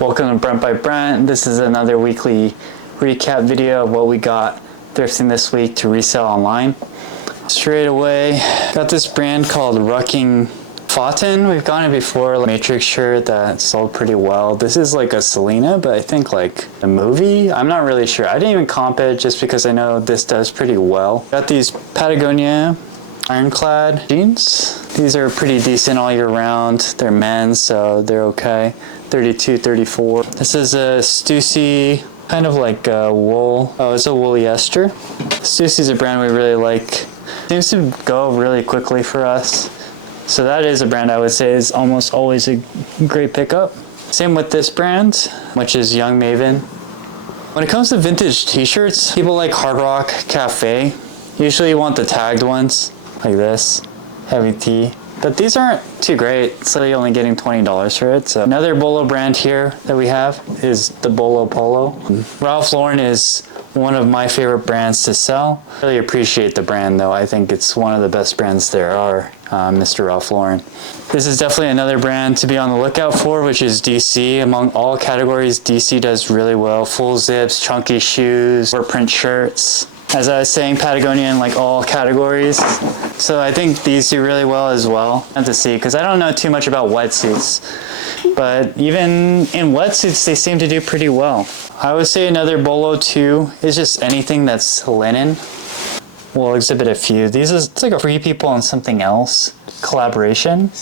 Welcome to Brent by Brent. This is another weekly recap video of what we got thrifting this week to resell online. Straight away, got this brand called Rucking Fountain. We've gotten it before, like a Matrix shirt that sold pretty well. This is like a Selena, but I think like a movie. I'm not really sure. I didn't even comp it just because I know this does pretty well. Got these Patagonia Ironclad jeans. These are pretty decent all year round. They're men's, so they're okay. 32, 34. This is a Stussy, kind of like a wool. Oh, it's a woolliester. Stussy's a brand we really like. Seems to go really quickly for us. So that is a brand I would say is almost always a great pickup. Same with this brand, which is Young Maven. When it comes to vintage t-shirts, people like Hard Rock Cafe. Usually you want the tagged ones, like this, heavy tee. But these aren't too great, so you're only getting $20 for it. So another Bolo brand here that we have is the Bolo Polo. Ralph Lauren is one of my favorite brands to sell. I really appreciate the brand though. I think it's one of the best brands there are, Mr. Ralph Lauren. This is definitely another brand to be on the lookout for, which is DC. Among all categories, DC does really well. Full zips, chunky shoes, or print shirts. As I was saying, Patagonia in like all categories. So I think these do really well as well. I have to see, because I don't know too much about wetsuits. But even in wetsuits, they seem to do pretty well. I would say another Bolo too is just anything that's linen. We'll exhibit a few. It's like a Free People and Something Else collaboration.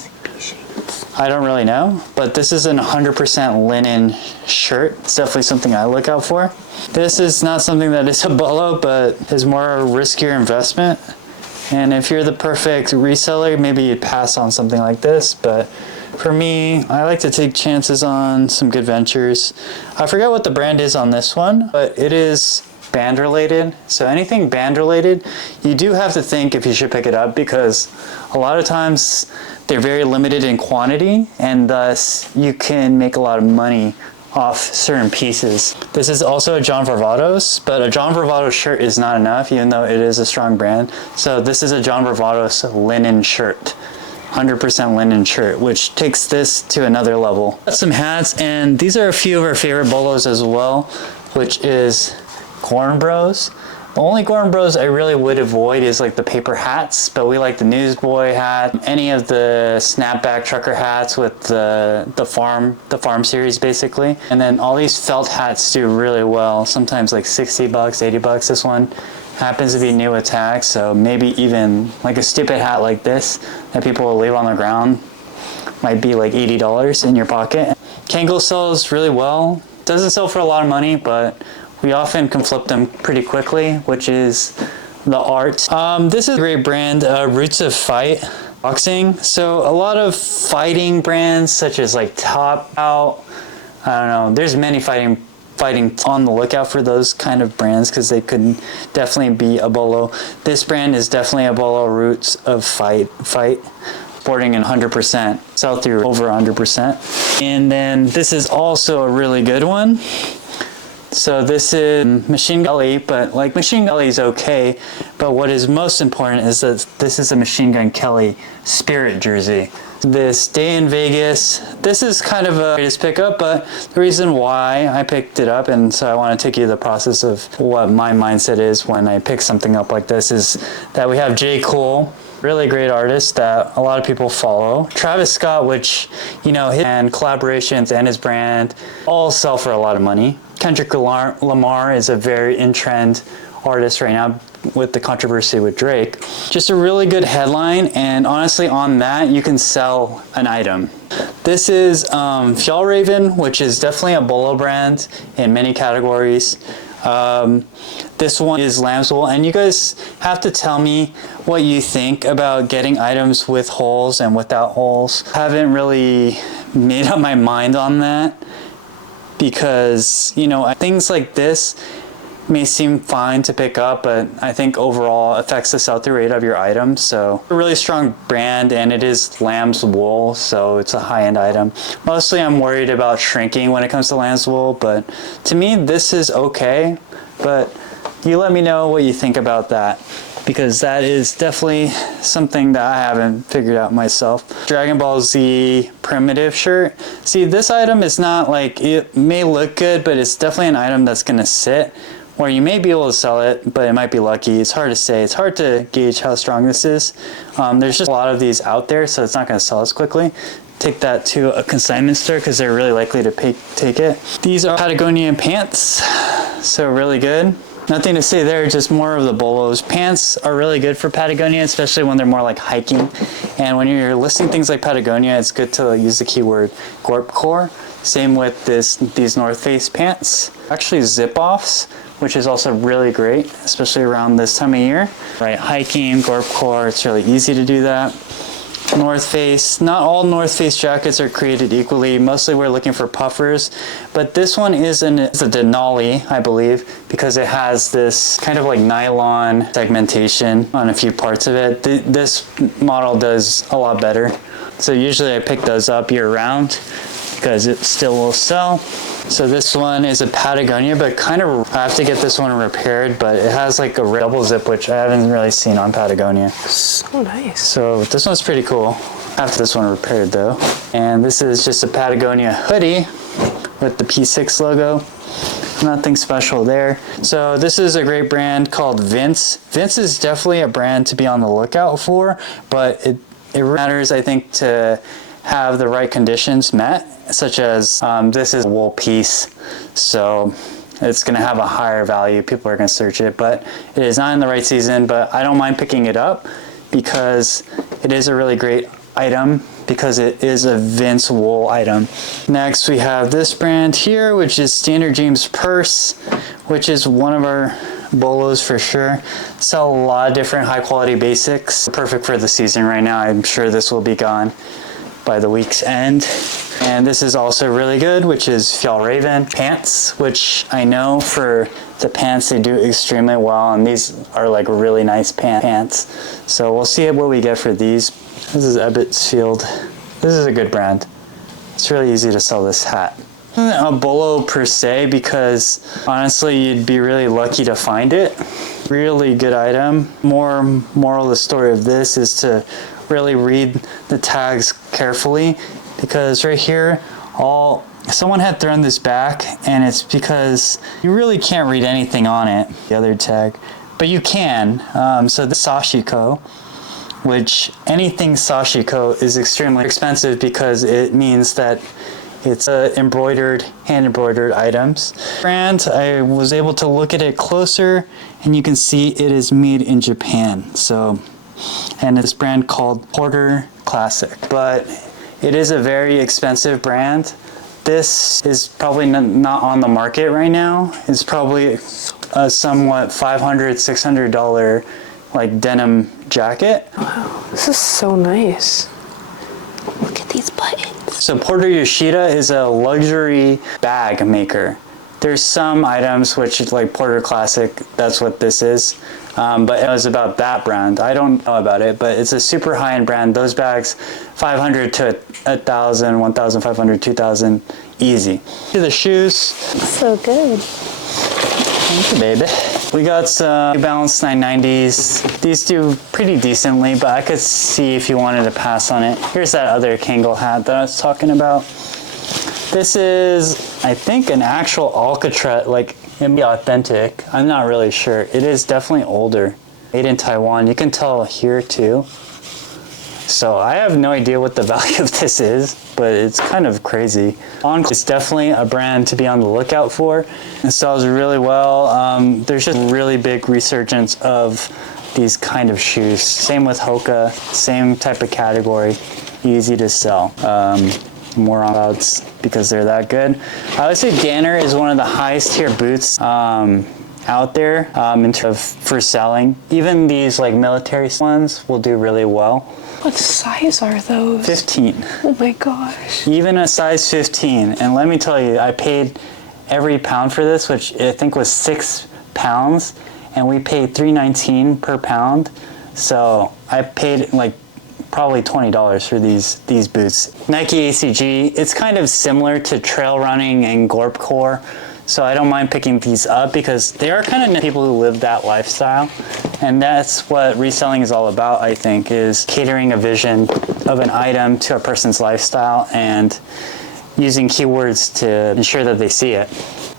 I don't really know, but this is an 100% linen shirt. It's definitely something I look out for. This is not something that is a Bolo, but is more a riskier investment. And if you're the perfect reseller, maybe you'd pass on something like this. But for me, I like to take chances on some good ventures. I forget what the brand is on this one, but it is band related. So anything band related, you do have to think if you should pick it up, because a lot of times they're very limited in quantity, and thus you can make a lot of money off certain pieces. This is also a John Varvatos, but a John Varvatos shirt is not enough, even though it is a strong brand. So this is a John Varvatos linen shirt, 100% linen shirt, which takes this to another level. Got some hats, and these are a few of our favorite Bolos as well, which is Corn Bros. The only Corn Bros I really would avoid is like the paper hats, but we like the Newsboy hat, any of the snapback trucker hats with the farm series basically. And then all these felt hats do really well, sometimes like 60 bucks, 80 bucks. This one happens to be new attack, so maybe even like a stupid hat like this that people will leave on the ground might be like $80 in your pocket. Kangol sells really well. Doesn't sell for a lot of money, but we often can flip them pretty quickly, which is the art. This is a great brand, Roots of Fight Boxing. So a lot of fighting brands such as like Top Out, I don't know, there's many fighting on the lookout for those kind of brands, because they could definitely be a Bolo. This brand is definitely a Bolo, Roots of Fight, sporting in 100%, sell through over 100%. And then this is also a really good one. So this is Machine Gun Kelly, but like Machine Gun Kelly is okay, but what is most important is that this is a Machine Gun Kelly Spirit jersey. This Day in Vegas, this is kind of a greatest pickup, but the reason why I picked it up, and so I want to take you through the process of what my mindset is when I pick something up like this, is that we have J. Cole, really great artist that a lot of people follow. Travis Scott, which, you know, his and collaborations and his brand all sell for a lot of money. Kendrick Lamar is a very in-trend artist right now with the controversy with Drake. Just a really good headline, and honestly on that you can sell an item. This is Fjallraven, which is definitely a Bolo brand in many categories. This one is lamb's wool, and you guys have to tell me what you think about getting items with holes and without holes. I haven't really made up my mind on that, because, you know, things like this may seem fine to pick up, but I think overall affects the sell-through rate of your item. So a really strong brand, and it is lamb's wool, so it's a high-end item. Mostly I'm worried about shrinking when it comes to lamb's wool, but to me this is okay. But you let me know what you think about that. because that is definitely something that I haven't figured out myself. Dragon Ball Z primitive shirt. See, this item is not like, it may look good, but it's definitely an item that's gonna sit, where you may be able to sell it, but it might be lucky. It's hard to say. It's hard to gauge how strong this is. There's just a lot of these out there, so it's not gonna sell as quickly. Take that to a consignment store because they're really likely to take it. These are Patagonia pants, so really good. Nothing to say there, just more of the BOLOS. Pants are really good for Patagonia, especially when they're more like hiking. And when you're listing things like Patagonia, it's good to use the keyword Gorpcore. Same with these North Face pants. Actually zip-offs, which is also really great, especially around this time of year. Right, hiking, Gorpcore, it's really easy to do that. North Face, not all North Face jackets are created equally. Mostly we're looking for puffers, but this one it's a Denali, I believe, because it has this kind of like nylon segmentation on a few parts of it. This model does a lot better. So usually I pick those up year round because it still will sell. So this one is a Patagonia, but kind of, I have to get this one repaired, but it has like a double zip, which I haven't really seen on Patagonia. So nice. So this one's pretty cool. I have this one repaired though. And this is just a Patagonia hoodie with the P6 logo. Nothing special there. So this is a great brand called Vince. Vince is definitely a brand to be on the lookout for, but it matters, I think, to have the right conditions met, such as this is a wool piece, so it's going to have a higher value. People are going to search it, but it is not in the right season. But I don't mind picking it up because it is a really great item, because it is a Vince wool item. Next we have this brand here, which is Standard James Purse, which is one of our BOLOS for sure. Sell a lot of different high quality basics. Perfect for the season right now. I'm sure this will be gone by the week's end. And this is also really good, which is Fjallraven pants, which I know for the pants they do extremely well, and these are like really nice pants. So we'll see what we get for these. This is Ebbetsfield. This is a good brand. It's really easy to sell this hat. A BOLO per se, because honestly you'd be really lucky to find it. Really good item. Moral of the story of this is to really read the tags carefully, because right here someone had thrown this back, and it's because you really can't read anything on it, the other tag, but you can. So the Sashiko, which anything Sashiko is extremely expensive because it means that it's hand embroidered items. Brand, I was able to look at it closer, and you can see it is made in Japan. So, and it's brand called Porter Classic, but it is a very expensive brand. This is probably not on the market right now. It's probably a somewhat $500, $600 like denim jacket. Wow, this is so nice. Look at these buttons. So Porter Yoshida is a luxury bag maker. There's some items which like Porter Classic, that's what this is. But it was about that brand. I don't know about it, but it's a super high-end brand. Those bags, 500 to 1,000, 1,500, 2,000, easy. See the shoes. So good. Thank you, baby. We got some New Balance 990s. These do pretty decently, but I could see if you wanted to pass on it. Here's that other Kangol hat that I was talking about. This is, I think, an actual Alcatraz, like, it'd be authentic. I'm not really sure. It is definitely older. Made in Taiwan. You can tell here too. So I have no idea what the value of this is, but it's kind of crazy. It's definitely a brand to be on the lookout for. It sells really well. There's just really big resurgence of these kind of shoes. Same with Hoka, same type of category, easy to sell. More on clouds because they're that good. I would say Danner is one of the highest tier boots out there in terms of for selling. Even these like military ones will do really well. What size are those? 15. Oh my gosh. Even a size 15. And let me tell you, I paid every pound for this, which I think was £6, and we paid $3.19 per pound. So I paid like probably $20 for these boots. Nike ACG, it's kind of similar to trail running and Gorpcore. So I don't mind picking these up because they are kind of people who live that lifestyle. And that's what reselling is all about, I think, is catering a vision of an item to a person's lifestyle and using keywords to ensure that they see it.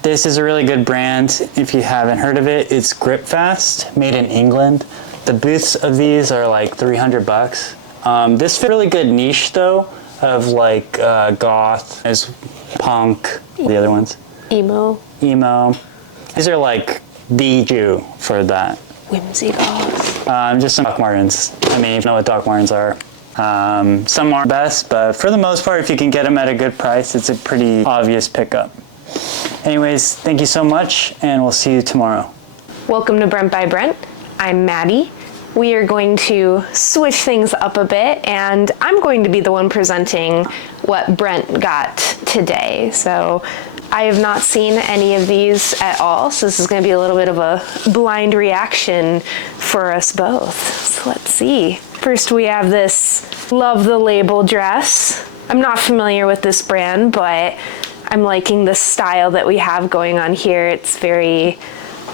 This is a really good brand. If you haven't heard of it, it's Grip Fast, made in England. The booths of these are like $300. This fits a really good niche though, of like goth, as punk, the other ones. Emo. These are like the Jew for that. Whimsy goth. Just some Doc Martens. I mean, you know what Doc Martens are. Some aren't best, but for the most part, if you can get them at a good price, it's a pretty obvious pickup. Anyways, thank you so much, and we'll see you tomorrow. Welcome to Brent by Brent. I'm Maddie. We are going to switch things up a bit, and I'm going to be the one presenting what Brent got today. So I have not seen any of these at all, so this is going to be a little bit of a blind reaction for us both. So let's see. First we have this Love the Label dress. I'm not familiar with this brand, but I'm liking the style that we have going on here. It's very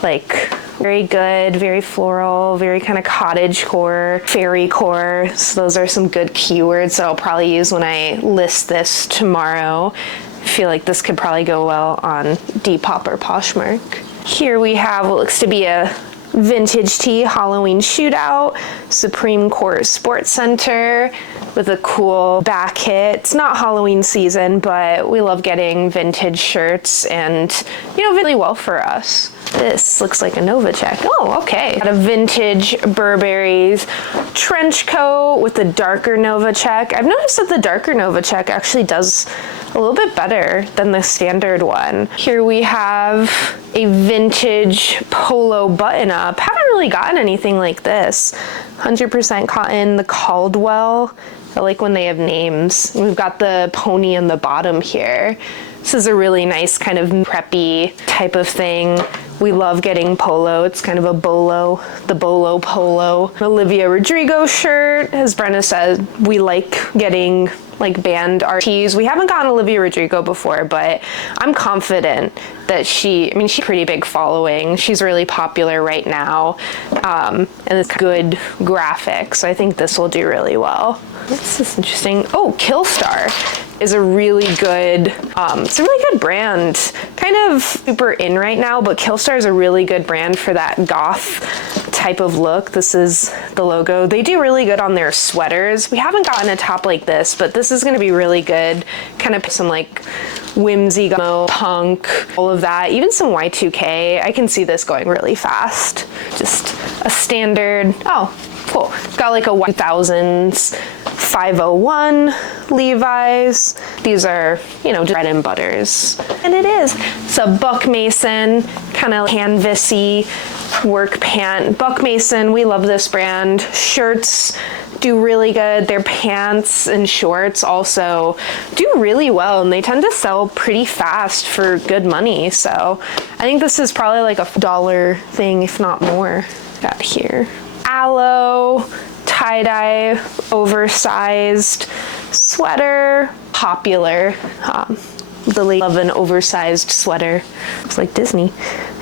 good, very floral, very kind of cottagecore, fairycore. So those are some good keywords that I'll probably use when I list this tomorrow. I feel like this could probably go well on Depop or Poshmark. Here we have what looks to be a vintage tee Halloween shootout, Supreme Court Sports Center with a cool back hit. It's not Halloween season, but we love getting vintage shirts and, really well for us. This looks like a Novacek. Oh, okay. Got a vintage Burberry's trench coat with a darker Novacek. I've noticed that the darker Novacek actually does a little bit better than the standard one. Here we have a vintage polo button-up. Haven't really gotten anything like this. 100% cotton, the Caldwell. I like when they have names. We've got the pony on the bottom here. This is a really nice kind of preppy type of thing. We love getting polo. It's kind of a bolo, the bolo polo. Olivia Rodrigo shirt. As Brenna said, we like getting like band art tees. We haven't gotten Olivia Rodrigo before, but I'm confident that she's a pretty big following. She's really popular right now. And it's good graphics. So I think this will do really well. This is interesting. Oh, Killstar is a really good, it's a really good brand. Kind of super in right now, but Killstar is a really good brand for that goth type of look. This is the logo. They do really good on their sweaters. We haven't gotten a top like this, but this is gonna be really good. Kind of some like whimsy, punk, all of that. Even some Y2K. I can see this going really fast. Just a standard, oh, cool. Got like a 1000s 501 Levi's. These are, bread and butters. And it is. It's a Buck Mason, kind of canvasy work pant. Buck Mason, we love this brand. Shirts do really good. Their pants and shorts also do really well, and they tend to sell pretty fast for good money. So I think this is probably like a $1 thing, if not more. Got here. Aloe, tie-dye, oversized sweater, popular. The lady love an oversized sweater. It's like Disney.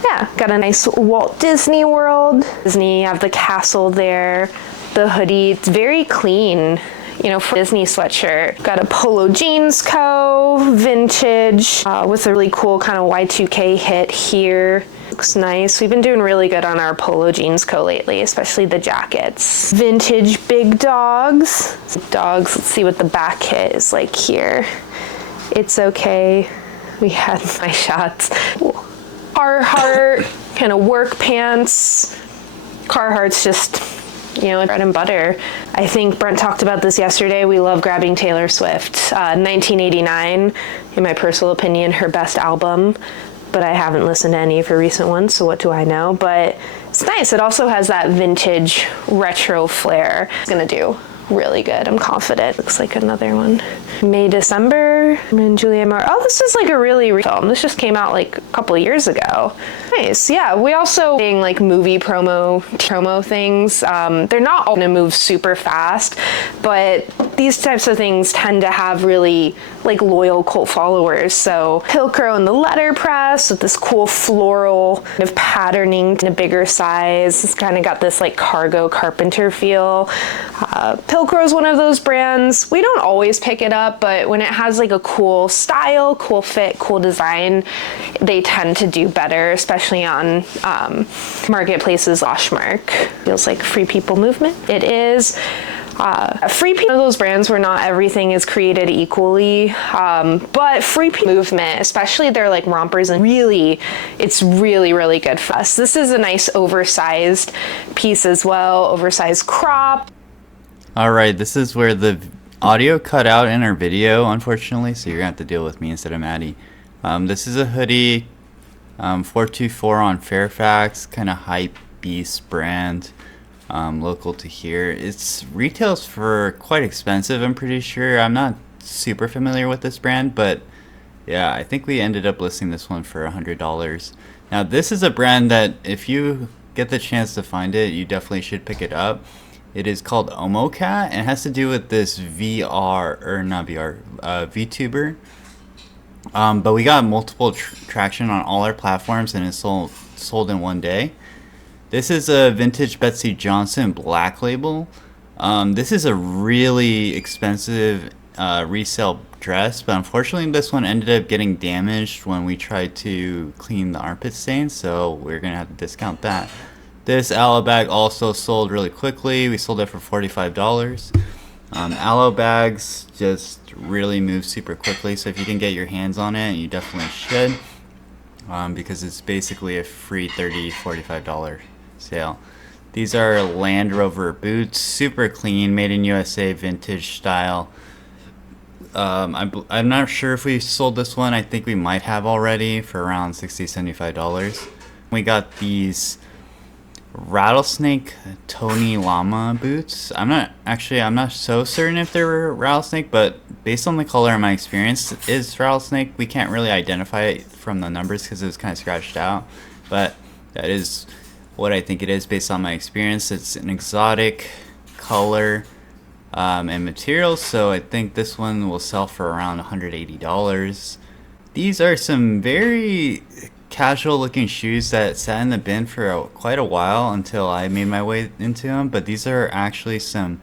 Yeah, got a nice Walt Disney World. Disney, have the castle there, the hoodie. It's very clean, for Disney sweatshirt. Got a Polo Jeans Co. vintage with a really cool kind of Y2K hit here. Looks nice. We've been doing really good on our Polo Jeans Co. lately, especially the jackets. Vintage Big Dogs. Dogs, let's see what the back hit is like here. It's okay. We had my shots. Carhartt, kind of work pants. Carhartt's just, bread and butter. I think Brent talked about this yesterday. We love grabbing Taylor Swift. 1989, in my personal opinion, her best album. But I haven't listened to any of her recent ones, so what do I know? But it's nice. It also has that vintage retro flair. It's gonna do. really good. I'm confident. Looks like another one. May, December, and Julia Moore. Oh, this is like a really film. This just came out like a couple of years ago. Nice. Yeah, we also doing like movie promo things. They're not all gonna move super fast, but these types of things tend to have really like loyal cult followers. So Pilcrow in the letterpress with this cool floral kind of patterning in a bigger size. It's kind of got this like cargo carpenter feel. Pilcrow is one of those brands. We don't always pick it up, but when it has like a cool style, cool fit, cool design, they tend to do better, especially on marketplaces. Poshmark feels like Free People movement. It is. Free People, those brands where not everything is created equally, but Free People movement, especially their like rompers, and it's really good for us. This is a nice oversized piece as well, oversized crop. Alright, this is where the audio cut out in our video, unfortunately, so you're gonna have to deal with me instead of Maddie. This is a hoodie, 424 on Fairfax, kind of hype beast brand. Local to here. It's retails for quite expensive, I'm pretty sure. I'm not super familiar with this brand, but yeah, I think we ended up listing this one for $100. Now this is a brand that if you get the chance to find it, you definitely should pick it up. It is called OmoCat, and it has to do with this VTuber. But we got multiple traction on all our platforms, and it's sold in one day. This is a vintage Betsy Johnson black label. This is a really expensive resale dress, but unfortunately this one ended up getting damaged when we tried to clean the armpit stain, so we're gonna have to discount that. This aloe bag also sold really quickly. We sold it for $45. Aloe bags just really move super quickly, so if you can get your hands on it, you definitely should, because it's basically a free $45 sale. These are Land Rover boots, super clean, made in USA, vintage style. I'm not sure if we sold this one. I think we might have already for around $60-$75. We got these rattlesnake Tony Llama boots. I'm not so certain if they're rattlesnake, but based on the color and my experience is rattlesnake. We can't really identify it from the numbers because it was kind of scratched out, but that is what I think it is based on my experience. It's an exotic color and material, so I think this one will sell for around $180. These are some very casual looking shoes that sat in the bin for quite a while until I made my way into them, but these are actually some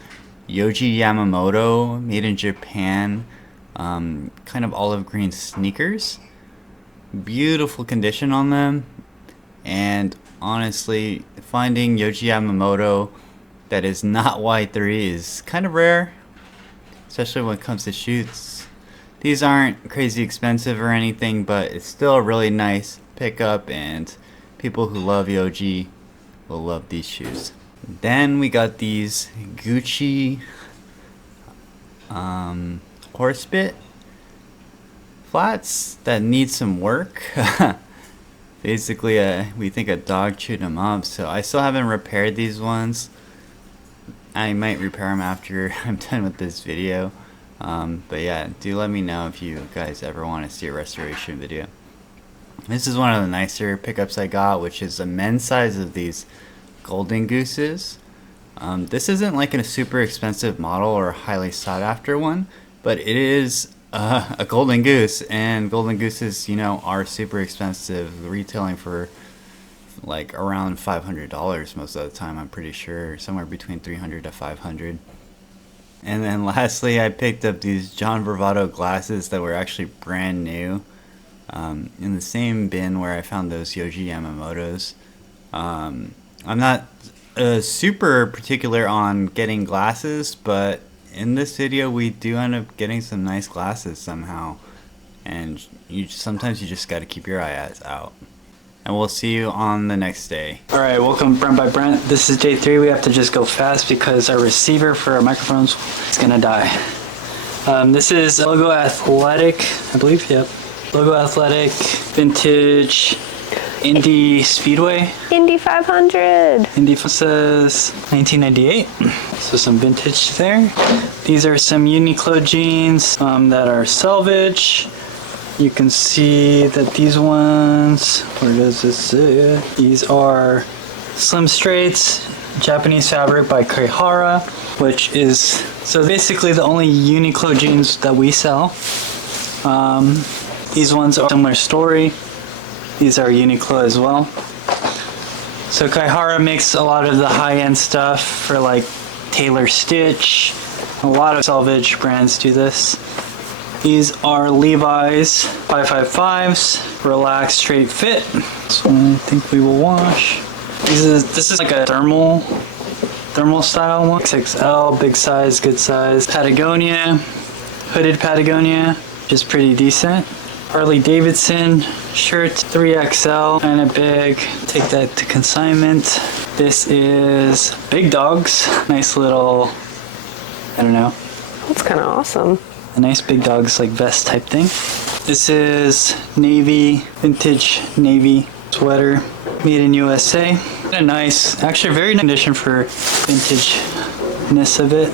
Yohji Yamamoto made in Japan kind of olive green sneakers. Beautiful condition on them, and honestly finding Yohji Yamamoto that is not Y3 is kind of rare, especially when it comes to shoots. These aren't crazy expensive or anything, but it's still a really nice pickup, and people who love Yohji will love these shoes. Then we got these Gucci horsebit flats that need some work. Basically, we think a dog chewed them up, so I still haven't repaired these ones. I might repair them after I'm done with this video. But yeah, do let me know if you guys ever want to see a restoration video. This is one of the nicer pickups I got, which is a men's size of these Golden Gooses. This isn't like a super expensive model or a highly sought after one, but it is a Golden Goose, and Golden Gooses, you know, are super expensive, retailing for like around $500 most of the time, I'm pretty sure, somewhere between $300 to $500. And then lastly, I picked up these John Bravado glasses that were actually brand new, in the same bin where I found those Yohji Yamamotos. I'm not super particular on getting glasses, but in this video we do end up getting some nice glasses somehow, and sometimes you just got to keep your eyes out. And we'll see you on the next day. All right, welcome Brent by Brent. This is day 3. We have to just go fast because our receiver for our microphones is gonna die. This is Logo Athletic, I believe, yep. Logo Athletic, vintage, Indy Speedway. Indy 500. Indy says 1998. So some vintage there. These are some Uniqlo jeans that are salvage. You can see that these ones, where does this sit? These are Slim Straights, Japanese fabric by Kaihara, which is, so basically the only Uniqlo jeans that we sell. These ones are a similar story. These are Uniqlo as well. So Kaihara makes a lot of the high-end stuff for like Taylor Stitch. A lot of salvage brands do this. These are Levi's 555s, relaxed straight fit. This one I think we will wash. This is like a thermal style one. XXL, big size, good size. Patagonia, hooded Patagonia, which is pretty decent. Harley Davidson shirt, 3XL, kind of big. Take that to consignment. This is Big Dogs. Nice little, I don't know. That's kind of awesome. A nice Big Dogs like vest type thing. This is navy, vintage navy sweater, made in USA. A nice, actually very nice condition for vintageness of it.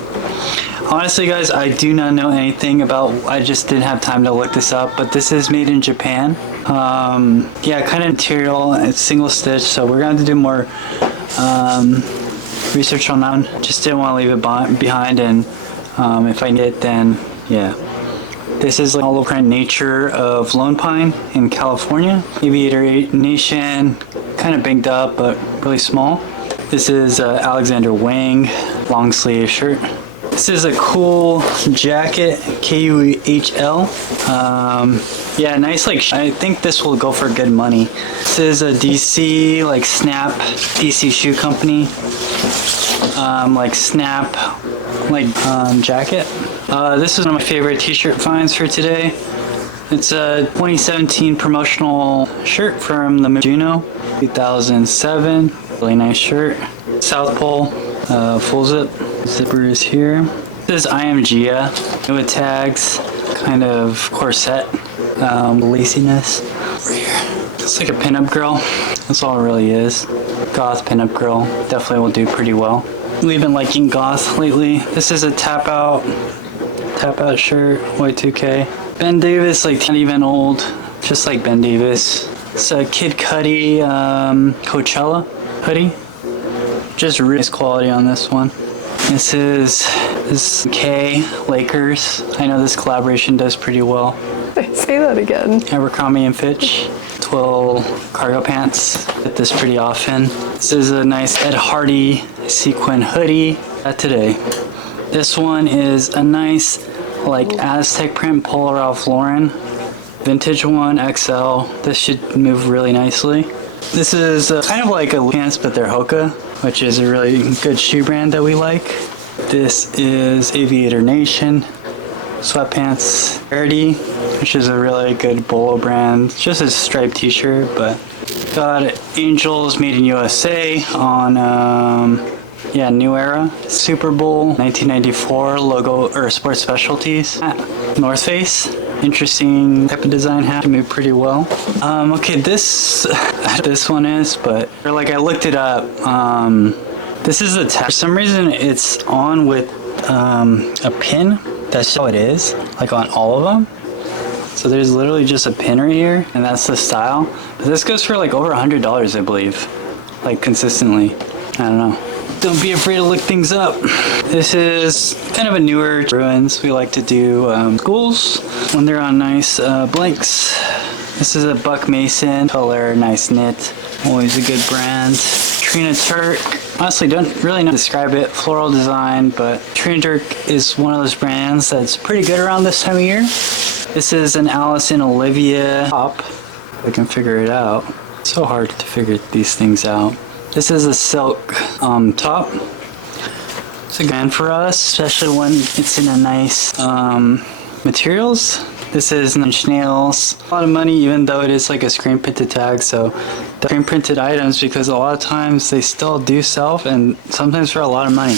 Honestly guys, I do not know anything about, I just didn't have time to look this up, but this is made in Japan. Yeah, kind of material, it's single stitch, so we're going to do more research on that one. Just didn't want to leave it behind, and if I need it, then yeah. This is like all over nature of Lone Pine in California. Aviator Nation, kind of banged up, but really small. This is Alexander Wang long sleeve shirt. This is a cool jacket, KUHL. Yeah, nice, like, I think this will go for good money. This is a DC, like Snap, DC shoe company. Like Snap, like jacket. This is one of my favorite t-shirt finds for today. It's a 2017 promotional shirt from the Juno, 2007. Really nice shirt. South Pole, full zip. Zipper is here. This is IMGA with tags, kind of corset, laciness. Right here. It's like a pinup girl. That's all it really is. Goth pinup girl. Definitely will do pretty well. We've been liking goth lately. This is a tap out shirt, Y2K. Ben Davis, like not even old, just like Ben Davis. It's a Kid Cudi Coachella hoodie. Just really nice quality on this one. This is K Lakers. I know this collaboration does pretty well. Say that again. Abercrombie and Fitch. Twill cargo pants. Get this pretty often. This is a nice Ed Hardy sequin hoodie. Today. This one is a nice like Aztec print Polo Ralph Lauren. Vintage one, XL. This should move really nicely. This is kind of like a pants, but they're Hoka, which is a really good shoe brand that we like. This is Aviator Nation sweatpants, Verity, which is a really good Bolo brand. It's just a striped t-shirt, but got Angels made in USA on yeah, New Era. Super Bowl 1994 logo or sports specialties. North Face. Interesting type of design hat. To move pretty well. Okay, this one is, but like I looked it up. This is a tag. For some reason, it's on with a pin. That's how it is, like on all of them. So there's literally just a pin right here, and that's the style. But this goes for like over $100, I believe, like consistently. I don't know. Don't be afraid to look things up. This is kind of a newer ruins. We like to do schools when they're on nice blanks. This is a Buck Mason color, nice knit. Always a good brand. Trina Turk. Honestly, don't really know how to describe it. Floral design, but Trina Turk is one of those brands that's pretty good around this time of year. This is an Alice and Olivia top. If I can figure it out. It's so hard to figure these things out. This is a silk top. It's a brand for us, especially when it's in a nice materials. This is Nine Nails. A lot of money, even though it is like a screen printed tag. So the screen printed items, because a lot of times they still do sell, and sometimes for a lot of money.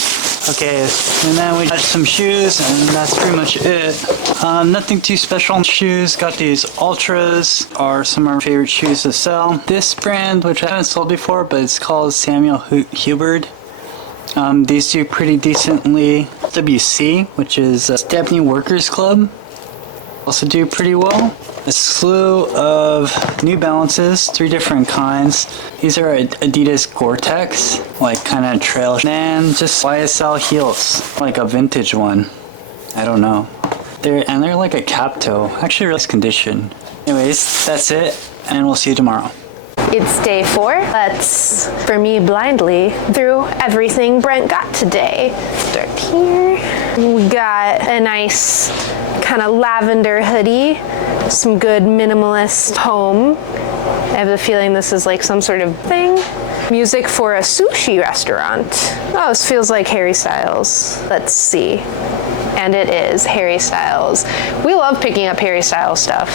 Okay, and then we got some shoes, and that's pretty much it. Nothing too special on shoes. Got these Ultras, are some of our favorite shoes to sell. This brand, which I haven't sold before, but it's called Samuel Hubert. These do pretty decently. WC, which is Stepney Workers Club, also do pretty well. A slew of New Balances, 3 different kinds. These are Adidas Gore-Tex, like kind of trail. And just YSL heels, like a vintage one. I don't know. They're like a cap toe. Actually, really nice condition. Anyways, that's it, and we'll see you tomorrow. It's day 4. Let's, for me blindly, through everything Brent got today. Start here. We got a nice kind of lavender hoodie, some good minimalist home. I have the feeling this is like some sort of thing. Music for a sushi restaurant. Oh, this feels like Harry Styles. Let's see. And it is Harry Styles. We love picking up Harry Styles stuff.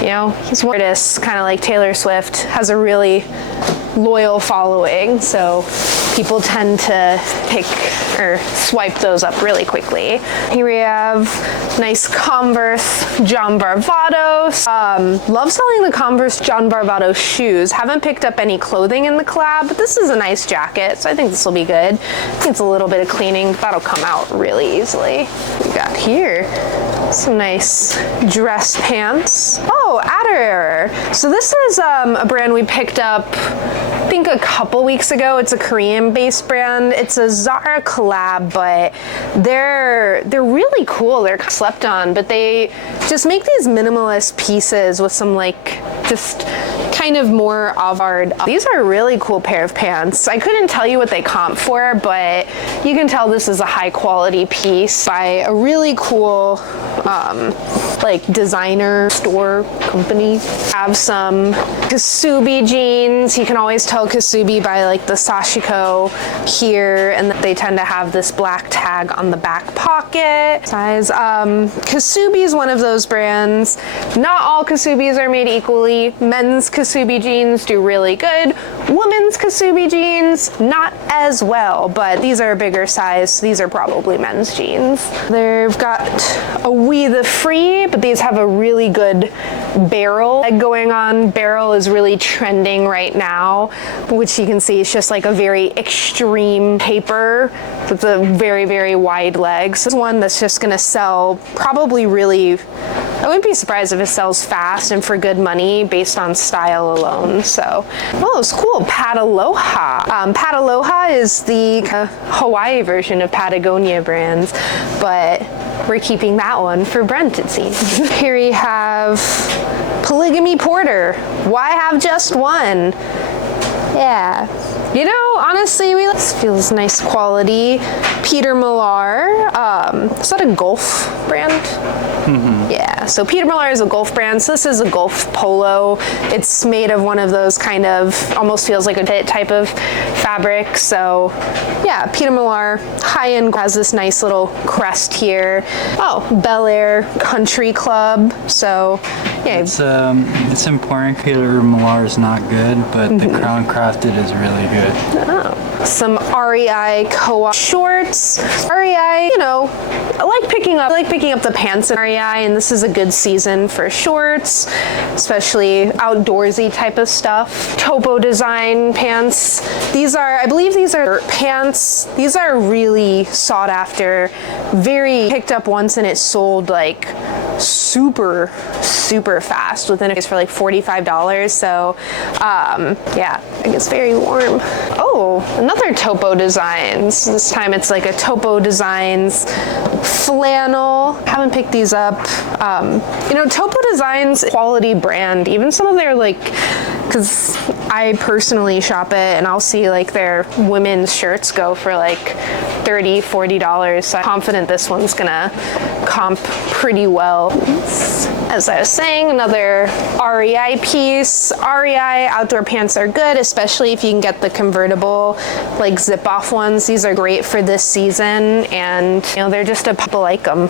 You know, he's one artist, kind of like Taylor Swift, has a really loyal following, so people tend to pick or swipe those up really quickly. Here we have nice Converse John Barbados. Love selling the Converse John Barbados shoes. Haven't picked up any clothing in the collab, but this is a nice jacket, so I think this will be good. I think it's a little bit of cleaning, but that'll come out really easily. We got here some nice dress pants. Oh, Adder. So this is a brand we picked up I think a couple weeks ago. It's a Korean-based brand. It's a Zara collab, but they're really cool. They're slept on, but they just make these minimalist pieces with some like just kind of more avant-garde. These are a really cool pair of pants. I couldn't tell you what they comp for, but you can tell this is a high quality piece by a really cool like designer store company. Have some Kasubi jeans. You can always tell Kasubi by like the sashiko here, and they tend to have this black tag on the back pocket. Size. Kasubi is one of those brands. Not all Kasubis are made equally. Men's Kasubi jeans do really good. Women's Kasubi jeans, not as well, but these are a bigger size, so these are probably men's jeans. They've got a We the Free, but these have a really good barrel going on. Barrel is really trending right now, which you can see is just like a very extreme taper with a very, very wide leg. So this one that's just gonna sell probably really, I wouldn't be surprised if it sells fast and for good money based on style alone. So, oh, it's cool. Pataloha. Pataloha is the Hawaii version of Patagonia brands, but we're keeping that one for Brent, it seems. Here we have Polygamy Porter. Why have just one? Yeah. You know, honestly, this feels nice quality. Peter Millar. Is that a golf brand? Mm-hmm. Yeah, so Peter Millar is a golf brand. So this is a golf polo. It's made of one of those kind of, almost feels like a knit type of fabric. So yeah, Peter Millar, high-end, has this nice little crest here. Oh, Bel Air Country Club. So yeah. It's important. Peter Millar is not good, but the Crown Crafted is really good. Oh. Some REI co-op shorts. REI, you know, I like picking up the pants in REI, and this is a good season for shorts, especially outdoorsy type of stuff. Topo design pants. These are, I believe these are pants. These are really sought after. Very picked up once and it sold like super fast within a for like $45. So yeah, I guess very warm. Oh, another Topo Designs. This time it's like a Topo Designs flannel. Haven't picked these up. You know, Topo Designs quality brand. Even some of their like, because I personally shop it and I'll see like their women's shirts go for like $30, $40. So I'm confident this one's gonna comp pretty well. As I was saying, another REI piece. REI outdoor pants are good, especially if you can get the convertible, like zip-off ones. These are great for this season, and you know they're just a people like them.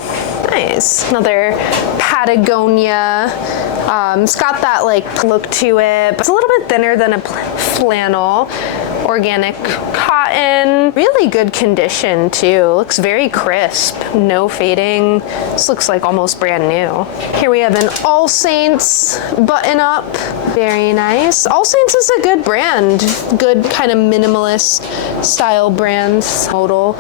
Nice. Another Patagonia. It's got that like look to it, but It's a little bit thinner than a flannel. Organic cotton, really good condition too. Looks very crisp, no fading. This looks like almost brand new. Here we have an All Saints button up, very nice. All Saints is a good brand, good kind of minimalist style brand. Modal.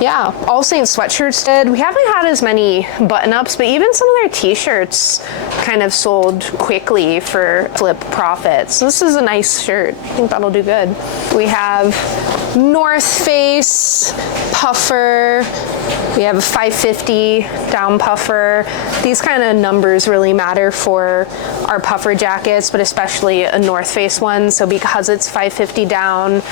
Yeah, All Saints sweatshirts did. We haven't had as many button-ups, but even some of their t-shirts kind of sold quickly for flip profits. So this is a nice shirt. I think that'll do good. We have North Face puffer. We have a 550 down puffer. These kind of numbers really matter for our puffer jackets, but especially a North Face one. So because it's 550 down,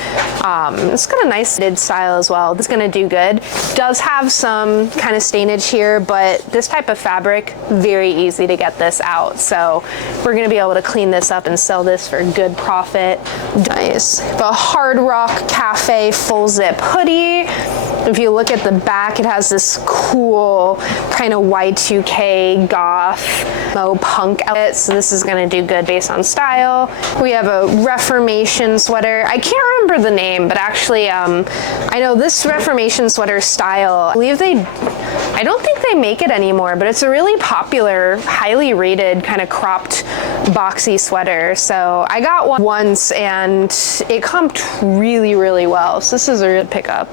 it's got a nice knit style as well. It's gonna do good. Does have some kind of stainage here, but this type of fabric, very easy to get this out. So we're gonna be able to clean this up and sell this for good profit. Nice. The Hard Rock Cafe full zip hoodie. If you look at the back, it has this cool kind of Y2K goth mo punk outfit. So this is gonna do good based on style. We have a Reformation sweater. I can't remember the name, but actually I know this Reformation sweater style, I believe I don't think they make it anymore, but it's a really popular, highly rated kind of cropped boxy sweater. So I got one once and it comped really, really well. So this is a good pickup.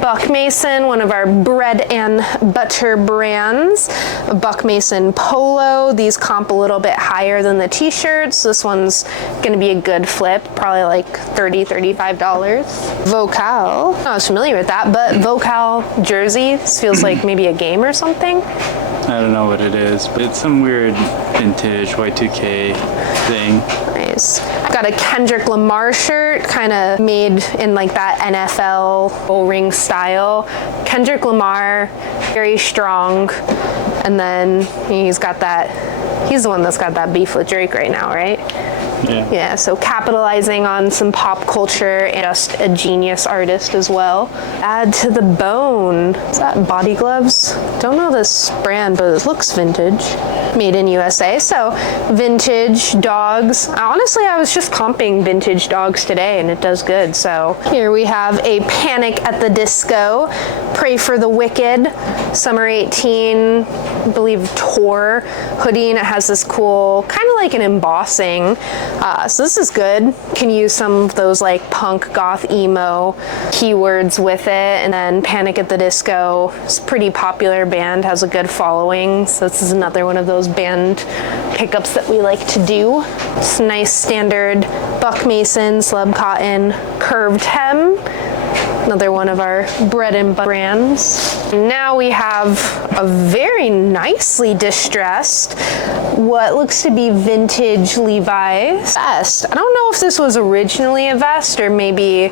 Buck Mason, one of our bread and butter brands. Buck Mason Polo. These comp a little bit higher than the t-shirts. This one's gonna be a good flip, probably like $30, $35. Vocal, I was familiar with that, but Vocal jersey. This feels like maybe a game or something. I don't know what it is, but it's some weird vintage Y2K thing. Nice. I've got a Kendrick Lamar shirt, kind of made in like that NFL O-ring style. Kendrick Lamar, very strong. And then he's the one that's got that beef with Drake right now, right? Yeah, so capitalizing on some pop culture and just a genius artist as well. Add to the bone. Is that Body Gloves? Don't know this brand, but it looks vintage. Made in USA, so vintage dogs. Honestly, I was just comping vintage dogs today and it does good. So here we have a Panic at the Disco, Pray for the Wicked, Summer 18, I believe tour hoodie, and it has this cool, kind of like an embossing. So this is good. Can use some of those like punk, goth, emo keywords with it. And then Panic at the Disco, it's a pretty popular band, has a good following. So this is another one of those band pickups that we like to do. It's nice standard Buck Mason, slub cotton, curved hem. Another one of our bread and butter brands. Now we have a very nicely distressed, what looks to be vintage Levi's vest. I don't know if this was originally a vest or maybe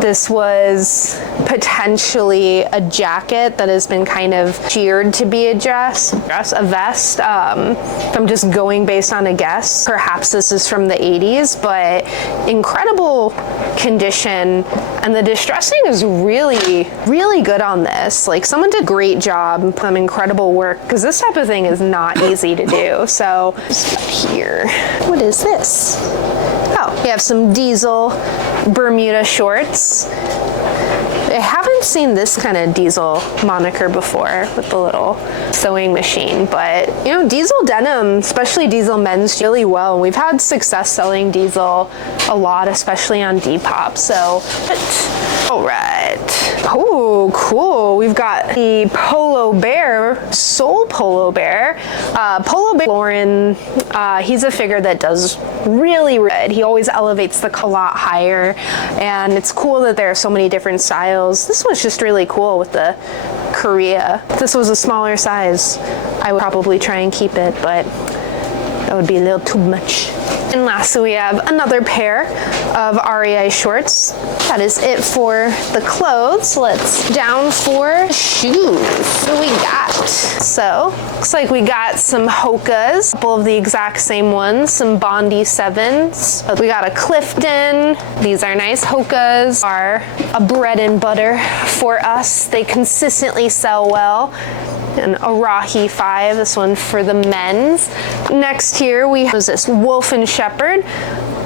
this was potentially a jacket that has been kind of sheared to be a vest. If I'm just going based on a guess, perhaps this is from the 80s, but incredible condition, and the distressing is really, really good on this. Like, someone did a great job, some incredible work, because this type of thing is not easy to do. So here, what is this? Oh, we have some Diesel Bermuda shorts. I haven't seen this kind of Diesel moniker before with the little sewing machine, but you know, Diesel denim, especially Diesel men's, really well. We've had success selling Diesel a lot, especially on Depop. So, all right. Oh, cool. We've got the Polo Bear, Soul Polo Bear. Polo Bear Lauren, he's a figure that does really good. He always elevates the a lot higher, and it's cool that there are so many different styles. This was just really cool with the Korea. If this was a smaller size, I would probably try and keep it, but that would be a little too much. And lastly, we have another pair of REI shorts. That is it for the clothes. Let's down for shoes. What do we got? So, looks like we got some Hokas, a couple of the exact same ones, some Bondi 7s. We got a Clifton. These are nice. Hokas are a bread and butter for us. They consistently sell well. An Arahi 5, this one for the men's. Next here we have this Wolf and Shepherd.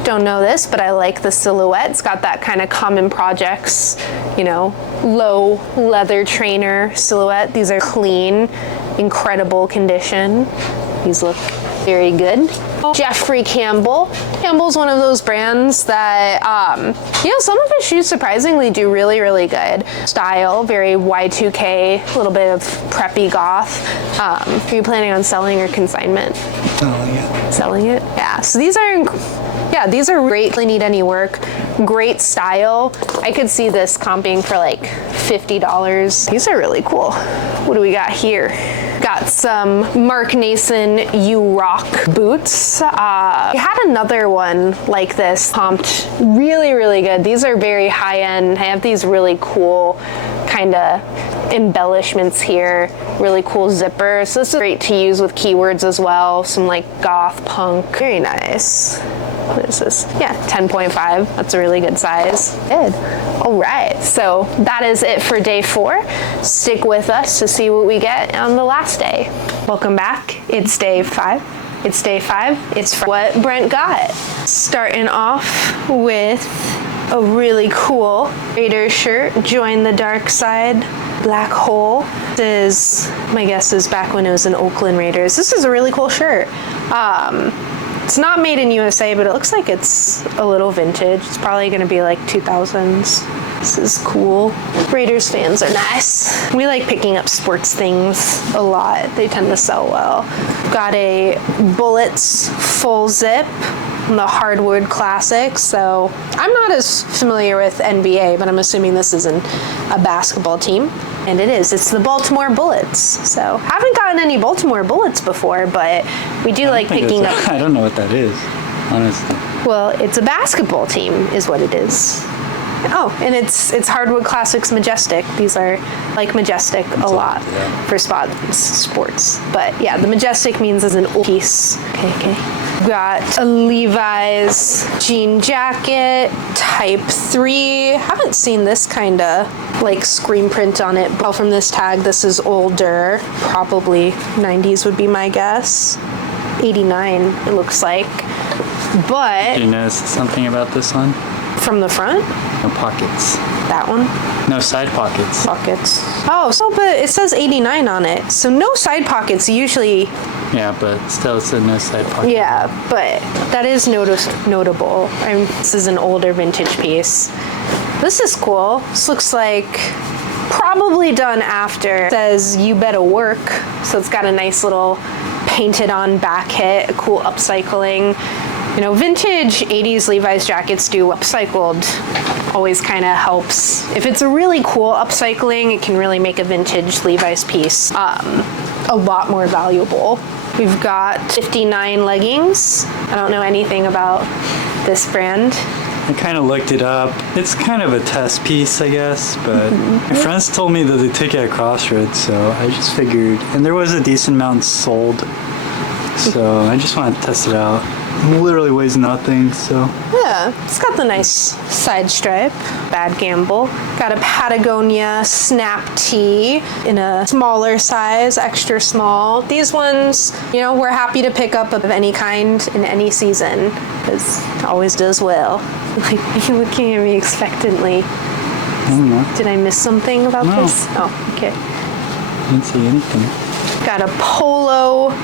Don't know this, but I like the silhouette. It's got that kind of Common Projects, you know, low leather trainer silhouette. These are clean, incredible condition. These look very good. Jeffrey Campbell. Campbell's one of those brands that, you know, some of his shoes surprisingly do really, really good. Style, very Y2K, a little bit of preppy goth. Are you planning on selling or consignment? Selling it. Selling it? Yeah. So these are, yeah, these are great. Really need any work. Great style. I could see this comping for like $50. These are really cool. What do we got here? Got some Mark Nason U-Rock boots. We had another one like this, comped really, really good. These are very high-end. I have these really cool kind of embellishments here, really cool zipper. So this is great to use with keywords as well. Some like goth, punk, very nice. What is this? Yeah, 10.5. That's a really good size. Good. All right, so that is it for day 4. Stick with us to see what we get on the last day. Welcome back. It's day 5. It's day 5. It's what Brent got. Starting off with a really cool Raiders shirt, Join the Dark Side, black hole. This is, my guess is back when it was in Oakland Raiders. This is a really cool shirt. It's not made in USA, but it looks like it's a little vintage. It's probably gonna be like 2000s. This is cool. Raiders fans are nice. We like picking up sports things a lot. They tend to sell well. Got a Bullets full zip, the hardwood classic. So I'm not as familiar with NBA, but I'm assuming this isn't a basketball team. And it is. It's the Baltimore Bullets. So haven't gotten any Baltimore Bullets before, but we do like picking up. I don't know what that is, honestly. Well, it's a basketball team, is what it is. Oh, and it's Hardwood Classics Majestic. These are like Majestic a lot for sports. But yeah, the Majestic means as an old piece. Okay. Got a Levi's jean jacket, type 3. Haven't seen this kind of like screen print on it. But from this tag, this is older. Probably 90s would be my guess. 89, it looks like. But Do you notice something about this one? from the front, No pockets. that one. No side pockets. Pockets. Oh, so but it says 89 on it. So no side pockets usually. Yeah, but still it said no side pockets. Yeah, but that is notable. This is an older vintage piece. This is cool. This looks like probably done after. It says you better work. So it's got a nice little painted on back hit, a cool upcycling. You know, vintage 80s Levi's jackets do upcycled. Always kind of helps. If it's a really cool upcycling, it can really make a vintage Levi's piece a lot more valuable. We've got 59 leggings. I don't know anything about this brand. I kind of looked it up. It's kind of a test piece, I guess, but my friends told me that they take it at Crossroads, so I just figured, and there was a decent amount sold, so I just wanted to test it out. It literally weighs nothing, so. Yeah, it's got the nice side stripe. Bad gamble. Got a Patagonia snap tee in a smaller size, extra small. These ones, you know, we're happy to pick up of any kind in any season, because it always does well. Like, you're looking at me expectantly. I don't know. Did I miss something about No. this? Oh, okay. I didn't see anything. Got a polo.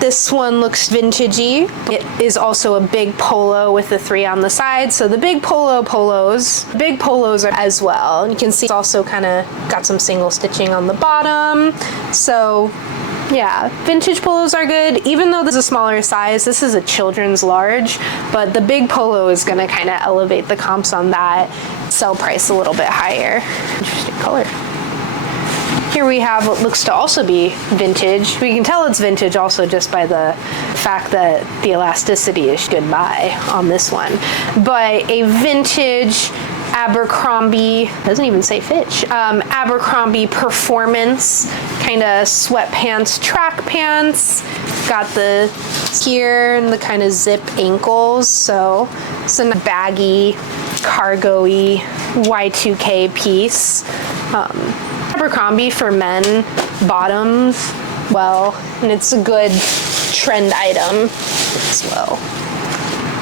This one looks vintagey. It is also a big polo with the 3 on the side. So the big polos are as well. And you can see it's also kind of got some single stitching on the bottom. So yeah, vintage polos are good. Even though this is a smaller size, this is a children's large, but the big polo is gonna kind of elevate the comps on that, sell price a little bit higher. Interesting color. Here we have what looks to also be vintage. We can tell it's vintage also just by the fact that the elasticity is goodbye on this one. But a vintage Abercrombie, doesn't even say Fitch, Abercrombie performance kind of sweatpants, track pants. Got the here and the kind of zip ankles. So it's a baggy, cargo-y Y2K piece. Abercrombie for men bottoms well, and it's a good trend item as well.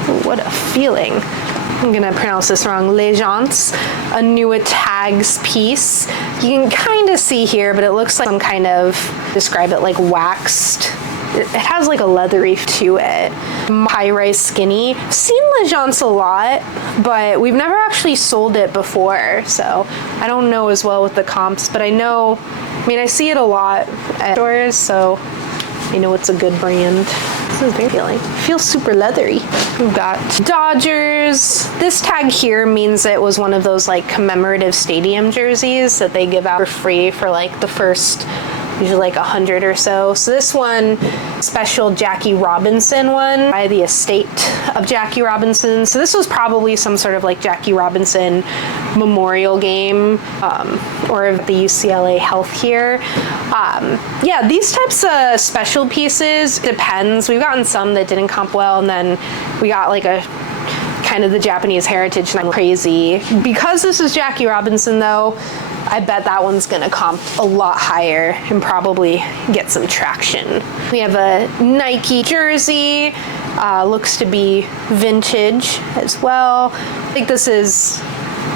Ooh, what a feeling. I'm gonna pronounce this wrong. Legence, a new tags piece. You can kind of see here, but it looks like some kind of, describe it like waxed. It has like a leathery to it. High-rise skinny. I've seen Legence a lot, but we've never actually sold it before, so I don't know as well with the comps, but I know, I mean, I see it a lot at stores, so I know it's a good brand. This is very feeling. It feels super leathery. We've got Dodgers. This tag here means it was one of those like commemorative stadium jerseys that they give out for free for like the first, usually like 100 or so. So this one, special Jackie Robinson one by the estate of Jackie Robinson. So this was probably some sort of like Jackie Robinson memorial game or the UCLA Health here. Yeah, these types of special pieces, depends. We've gotten some that didn't comp well, and then we got like a kind of the Japanese heritage, and I'm crazy. Because this is Jackie Robinson though, I bet that one's gonna comp a lot higher and probably get some traction. We have a Nike jersey, looks to be vintage as well. I think this is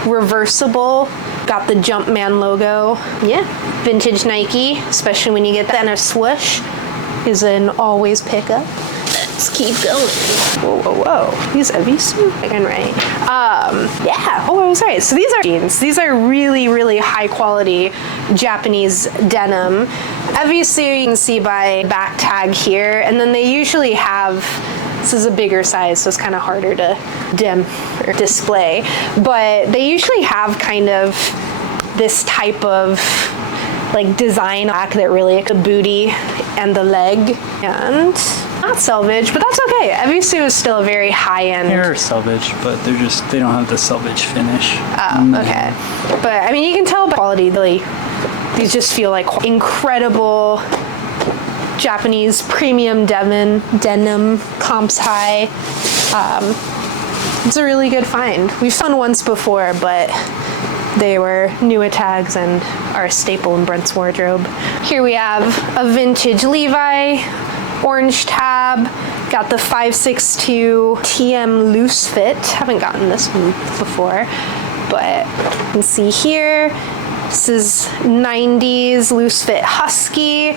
reversible. Got the Jumpman logo. Yeah, vintage Nike, especially when you get that in a swoosh, is an always pickup. Let's keep going. Whoa, whoa, whoa. These are Evisu? Again, right. Yeah, oh, I was right. So these are jeans. These are really, really high quality Japanese denim. Evisu you can see by back tag here, and then they usually have, this is a bigger size, so it's kind of harder to dim or display, but they usually have kind of this type of like design that really the booty and the leg, and not salvage, but that's okay. Evisu is still a very high-end. They're salvage, but they don't have the salvage finish. Oh, okay. But I mean, you can tell by quality, really, these just feel like incredible Japanese premium denim, comps high. It's a really good find. We've found once before, but they were newer tags and are a staple in Brent's wardrobe. Here we have a vintage Levi, orange tab, got the 562 TM loose fit. Haven't gotten this one before, but you can see here, this is 90s loose fit husky.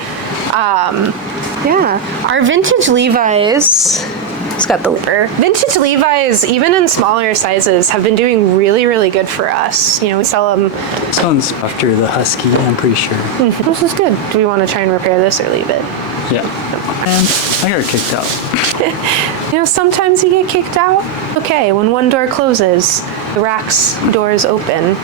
Yeah, our vintage Levi's, it's got the lever. Vintage Levi's, even in smaller sizes, have been doing really, really good for us. You know, we sell them. This one's after the husky, I'm pretty sure. This is good. Do we want to try and repair this or leave it? Yeah. And I got kicked out. You know, sometimes you get kicked out. Okay, when one door closes, the rack's doors open.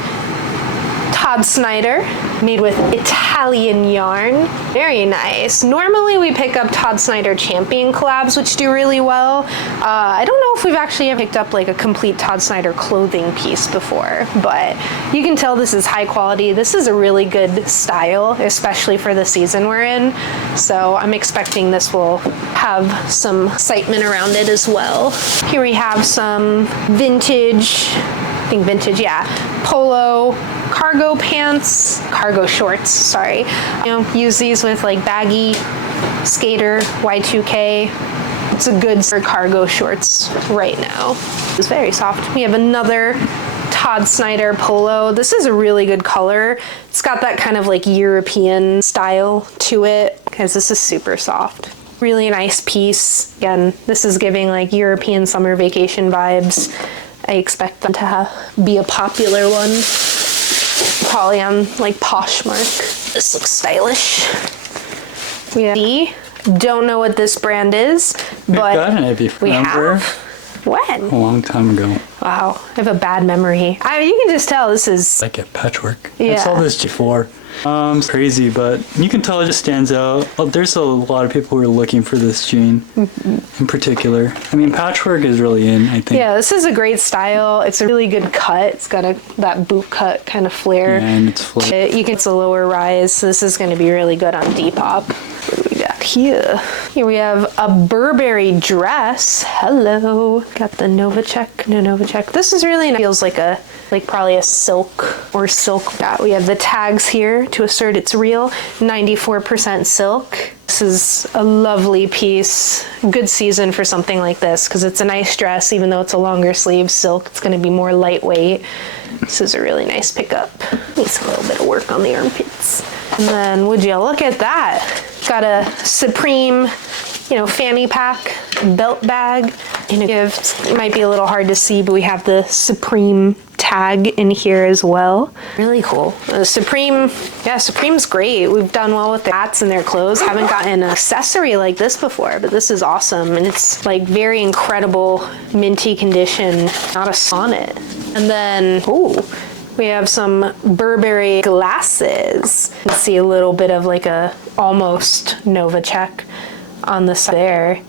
Todd Snyder, made with Italian yarn. Very nice. Normally we pick up Todd Snyder Champion collabs, which do really well. I don't know if we've actually picked up like a complete Todd Snyder clothing piece before, but you can tell this is high quality. This is a really good style, especially for the season we're in. So I'm expecting this will have some excitement around it as well. Here we have some vintage, I think vintage, yeah, polo cargo pants, cargo shorts, sorry. You know, use these with like baggy skater Y2K. It's a good for cargo shorts right now. It's very soft. We have another Todd Snyder polo. This is a really good color. It's got that kind of like European style to it because this is super soft. Really nice piece. Again, this is giving like European summer vacation vibes. I expect them to be a popular one. Probably on like Poshmark. This looks stylish. We have don't know what this brand is, but we have. When? A long time ago. Wow, I have a bad memory. I mean, you can just tell this is like a patchwork. Yeah. I saw this before. It's crazy, but you can tell it just stands out. Oh, there's a lot of people who are looking for this jean in particular. I mean, patchwork is really in, I think. Yeah, this is a great style. It's a really good cut. It's got that boot cut kind of flare. Yeah, and it's flat. You can, it's a lower rise, so this is going to be really good on Depop. What do we got here? Here we have a Burberry dress. Hello. Got the Novacek. No Novacek. This is really nice. Feels like probably a silk or silk. We have the tags here to assert it's real. 94% silk. This is a lovely piece. Good season for something like this because it's a nice dress. Even though it's a longer sleeve silk, it's going to be more lightweight. This is a really nice pickup. Needs a little bit of work on the armpits. And then would you look at that? Got a Supreme, fanny pack, belt bag, and a gift. It might be a little hard to see, but we have the Supreme tag in here as well. Really cool. Supreme's great. We've done well with their hats and their clothes. Haven't gotten an accessory like this before, but this is awesome. And it's like very incredible minty condition, not a sonnet. And then, we have some Burberry glasses. You can see a little bit of like a almost Novacek on the side there.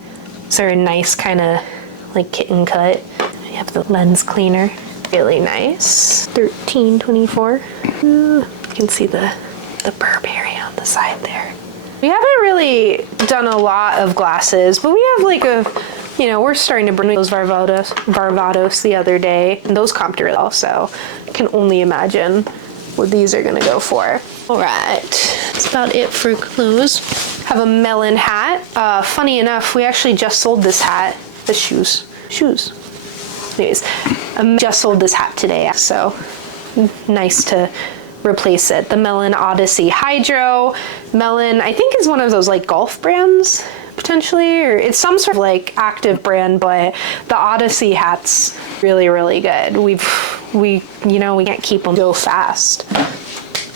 So a nice kind of like kitten cut. We have the lens cleaner. Really nice. $13.24. You can see the Burberry on the side there. We haven't really done a lot of glasses, but we have like we're starting to bring those Varvados the other day, and those comped really well, so I can only imagine what these are gonna go for. All right, that's about it for clothes. Have a melon hat. Funny enough, we actually just sold this hat. The shoes. Anyways, I just sold this hat today, so nice to replace it. The Melon Odyssey Hydro. Melon, I think, is one of those like golf brands, potentially, or it's some sort of like active brand, but the Odyssey hat's really, really good. We can't keep them go fast.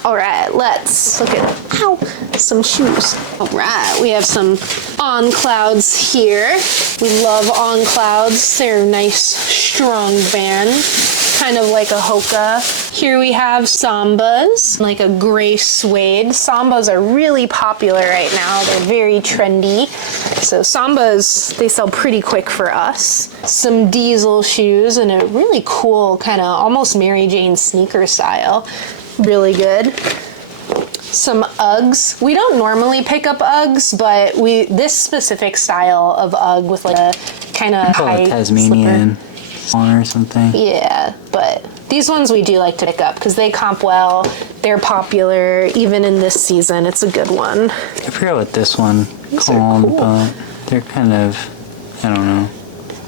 All right, let's look at some shoes. All right, we have some On Clouds here. We love On Clouds. They're a nice, strong band, kind of like a Hoka. Here we have Sambas, like a gray suede. Sambas are really popular right now. They're very trendy. So Sambas, they sell pretty quick for us. Some Diesel shoes and a really cool kind of almost Mary Jane sneaker style. Really good. Some Uggs. We don't normally pick up Uggs, but this specific style of Ugg with like a kind of high Tasmanian on or something. Yeah, but these ones we do like to pick up because they comp well. They're popular even in this season. It's a good one. I forgot what this one called, cool. But they're kind of, I don't know,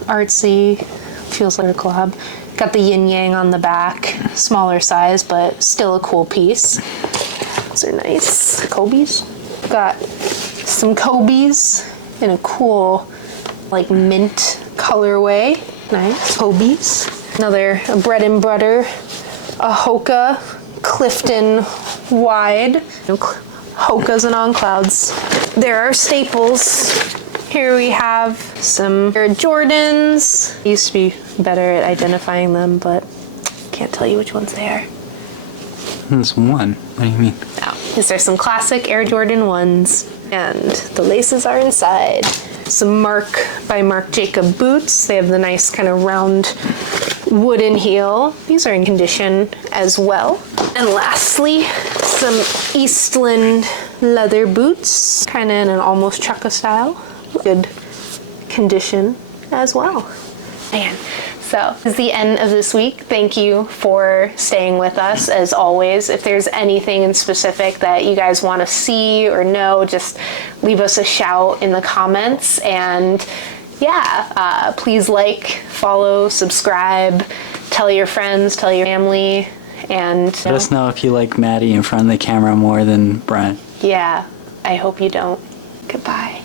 artsy. Feels like a collab. Got the yin yang on the back, smaller size, but still a cool piece. Those are nice. Kobe's. Got some Kobe's in a cool, like mint colorway. Nice. Kobe's. Another bread and butter, a Hoka Clifton wide. Hokas and On Clouds. There are staples. Here we have some Air Jordans. I used to be better at identifying them, but can't tell you which ones they are. There's one. What do you mean? Now, is there some classic Air Jordan 1s? And the laces are inside. Some Marc by Marc Jacob boots. They have the nice kind of round wooden heel. These are in condition as well. And lastly, some Eastland leather boots, kind of in an almost chukka style. Good condition as well. Man, so this is the end of this week. Thank you for staying with us as always. If there's anything in specific that you guys want to see or know, just leave us a shout in the comments. And yeah, please like, follow, subscribe, tell your friends, tell your family, and let us know if you like Maddie in front of the camera more than Brent. Yeah, I hope you don't. Goodbye.